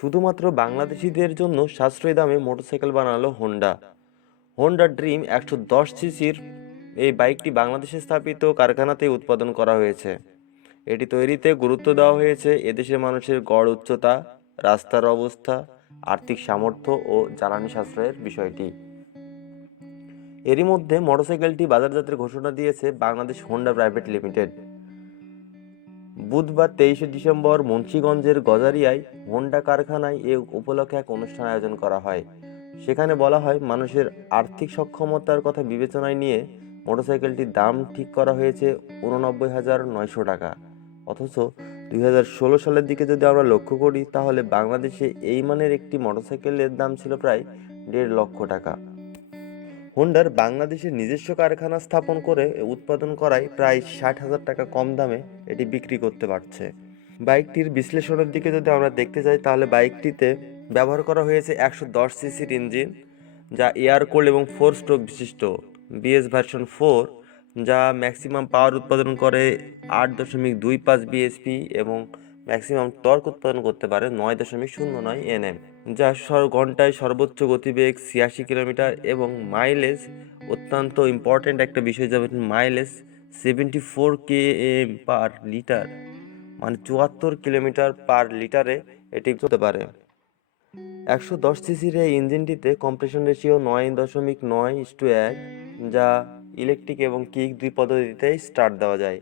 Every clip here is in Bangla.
শুধুমাত্র বাংলাদেশিদের জন্য সাশ্রয়ী দামে মোটরসাইকেল বানালো হোন্ডা হোন্ডা ড্রিম একশো দশ সিসির এই বাইকটি বাংলাদেশে স্থাপিত কারখানাতে উৎপাদন করা হয়েছে। এটি তৈরিতে গুরুত্ব দেওয়া হয়েছে এদেশের মানুষের গড় উচ্চতা, রাস্তার অবস্থা, আর্থিক সামর্থ্য ও জ্বালানি সাশ্রয়ের বিষয়টি। এরই মধ্যে মোটরসাইকেলটি বাজারজাতের ঘোষণা দিয়েছে বাংলাদেশ হোন্ডা প্রাইভেট লিমিটেড বুধবার তেইশে ডিসেম্বর মুন্সিগঞ্জের গজারিয়ায় হোন্ডা কারখানায় এ উপলক্ষে এক অনুষ্ঠান আয়োজন করা হয়। সেখানে বলা হয়, মানুষের আর্থিক সক্ষমতার কথা বিবেচনায় নিয়ে মোটরসাইকেলটির দাম ঠিক করা হয়েছে উননব্বই হাজার নয়শো টাকা। অথচ দুই হাজার ষোলো সালের দিকে যদি আমরা লক্ষ্য করি, তাহলে বাংলাদেশে এই মানের একটি মোটরসাইকেলের দাম ছিল প্রায় দেড় লক্ষ টাকা। হোন্ডার বাংলাদেশের নিজস্ব কারখানা স্থাপন করে উৎপাদন করায় প্রায় ষাট হাজার টাকা কম দামে এটি বিক্রি করতে পারছে। বাইকটির বিশ্লেষণের দিকে যদি আমরা দেখতে যাই, তাহলে বাইকটিতে ব্যবহার করা হয়েছে একশো দশ সিসির ইঞ্জিন, যা এয়ার কোল্ড এবং ফোর স্ট্রোক বিশিষ্ট। বিএস ভার্সন ফোর, যা ম্যাক্সিমাম পাওয়ার উৎপাদন করে আট দশমিক দুই পাঁচ বিএসপি এবং ম্যাক্সিমাম টর্ক উৎপাদন করতে পারে নয় দশমিক শূন্য নয় এনএম, যা ঘন্টায় সর্বোচ্চ গতিবেগ ছিয়াশি কিলোমিটার এবং মাইলেজ অত্যন্ত ইম্পর্ট্যান্ট একটা বিষয় যাবে mileage seventy four K M per litre মানে চুয়াত্তর কিলোমিটার পার লিটারে এটি চলতে পারে। একশো দশ সিসির এই ইঞ্জিনটিতে কম্প্রেশন রেশিও নয় দশমিক নয় ইস্টু এক, যা ইলেকট্রিক এবং কিক দুই পদ্ধতিতেই স্টার্ট দেওয়া যায়।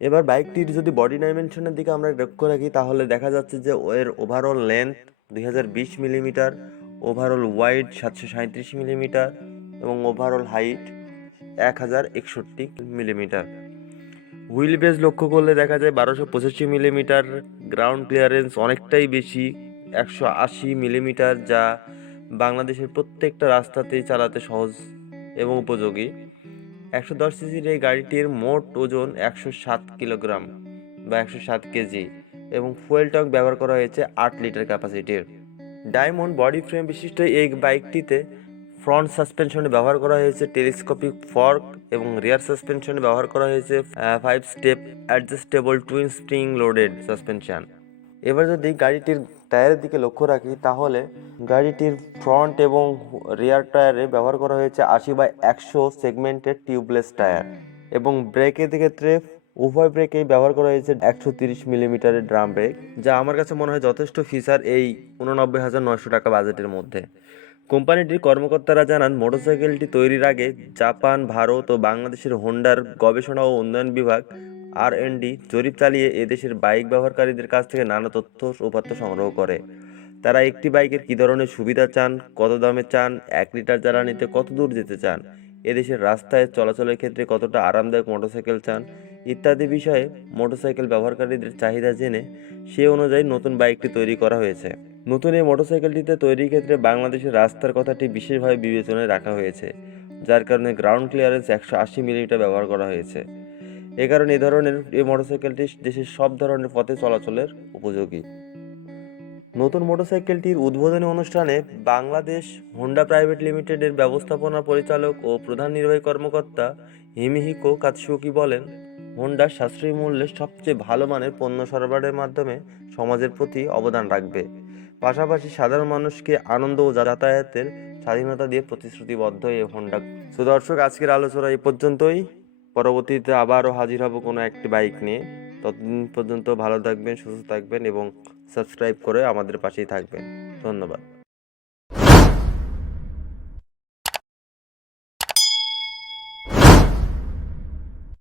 এবার বাইকটির যদি বডি ডাইমেনশনের দিকে আমরা লক্ষ্য রাখি, তাহলে দেখা যাচ্ছে যে এর ওভারঅল লেন্থ দুই হাজার বিশ মিলিমিটার ওভারঅল ওয়াইড সাতশো সাঁত্রিশ মিলিমিটার এবং ওভারঅল হাইট এক হাজার একষট্টি মিলিমিটার হুইল বেজ লক্ষ্য করলে দেখা যায় বারোশো পঁচাশি মিলিমিটার গ্রাউন্ড ক্লিয়ারেন্স অনেকটাই বেশি, একশো আশি মিলিমিটার যা বাংলাদেশের প্রত্যেকটা রাস্তাতেই চালাতে সহজ এবং উপযোগী। একশো দশ সিসির এই গাড়িটির মোট ওজন একশো সাত কিলোগ্রাম বা একশো সাত কেজি এবং ফুয়েল ট্যাঙ্ক ব্যবহার করা হয়েছে আট লিটার ক্যাপাসিটির। ডায়মন্ড বডি ফ্রেম বিশিষ্ট এই বাইকটিতে ফ্রন্ট সাসপেনশনে ব্যবহার করা হয়েছে, টেলিস্কোপিক ফর্ক এবং রিয়ার সাসপেনশনে ব্যবহার করা হয়েছে five step adjustable twin spring loaded suspension এবার যদি গাড়িটির টায়ারের দিকে লক্ষ্য রাখি, তাহলে গাড়িটির ফ্রন্ট এবং রিয়ার টায়ারে ব্যবহার করা হয়েছে আশি বাই একশো সেগমেন্টের টিউবলেস টায়ার এবং ব্রেকের ক্ষেত্রে উভয় ব্রেকেই ব্যবহার করা হয়েছে একশো তিরিশ মিলিমিটারের ড্রাম ব্রেক যা আমার কাছে মনে হয় যথেষ্ট ফিচার এই উননব্বই হাজার নয়শো টাকা বাজেটের মধ্যে। কোম্পানিটির কর্মকর্তারা জানান, মোটরসাইকেলটি তৈরির আগে জাপান, ভারত ও বাংলাদেশের হোন্ডার গবেষণা ও উন্নয়ন বিভাগ আর ডি জরিপ চালিয়ে এদেশের বাইক ব্যবহারকারীদের কাছ থেকে নানা তথ্য উপাত্ত সংগ্রহ করে। তারা একটি বাইকের কী ধরনের সুবিধা চান, কত দামে চান, এক লিটার জ্বালানিতে কত দূর যেতে চান, এদেশের রাস্তায় চলাচলের ক্ষেত্রে কতটা আরামদায়ক মোটরসাইকেল চান ইত্যাদি বিষয়ে মোটরসাইকেল ব্যবহারকারীদের চাহিদা জেনে সে অনুযায়ী নতুন বাইকটি তৈরি করা হয়েছে। নতুন এই মোটরসাইকেলটিতে তৈরির ক্ষেত্রে বাংলাদেশের রাস্তার কথাটি বিশেষভাবে বিবেচনায় রাখা হয়েছে, যার কারণে গ্রাউন্ড ক্লিয়ারেন্স একশো আশি মিলিমিটার ব্যবহার করা হয়েছে। এ কারণে এই ধরনের এই মোটরসাইকেলটি দেশের সব ধরনের পথে চলাচলের উপযোগী। নতুন মোটরসাইকেলটির উদ্বোধনী অনুষ্ঠানে বাংলাদেশ হোন্ডা প্রাইভেট লিমিটেডের ব্যবস্থাপনা পরিচালক ও প্রধান নির্বাহী কর্মকর্তা হিমিহিকো কাতসুকি বলেন, হোন্ডা সাশ্রয়ী মূল্যে সবচেয়ে ভালো মানের পণ্য সরবরাহের মাধ্যমে সমাজের প্রতি অবদান রাখবে। পাশাপাশি সাধারণ মানুষকে আনন্দ ও যাতায়াতের স্বাধীনতা দিয়ে প্রতিশ্রুতিবদ্ধ এই হোন্ডা। সুদর্শক, আজকের আলোচনা এই পর্যন্তই। পরবর্তীতে আবারও হাজির হব কোনো একটি বাইক নিয়ে। ততদিন পর্যন্ত ভালো থাকবেন, সুস্থ থাকবেন এবং সাবস্ক্রাইব করে আমাদের পাশেই থাকবেন। ধন্যবাদ।